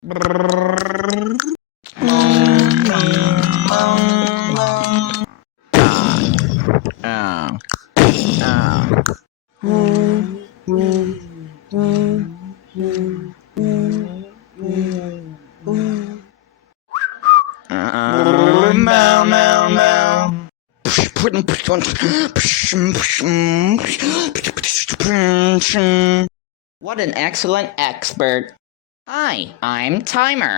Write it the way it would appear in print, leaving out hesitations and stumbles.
Meow, meow, meow. What an excellent expert. Hi, I'm Timer.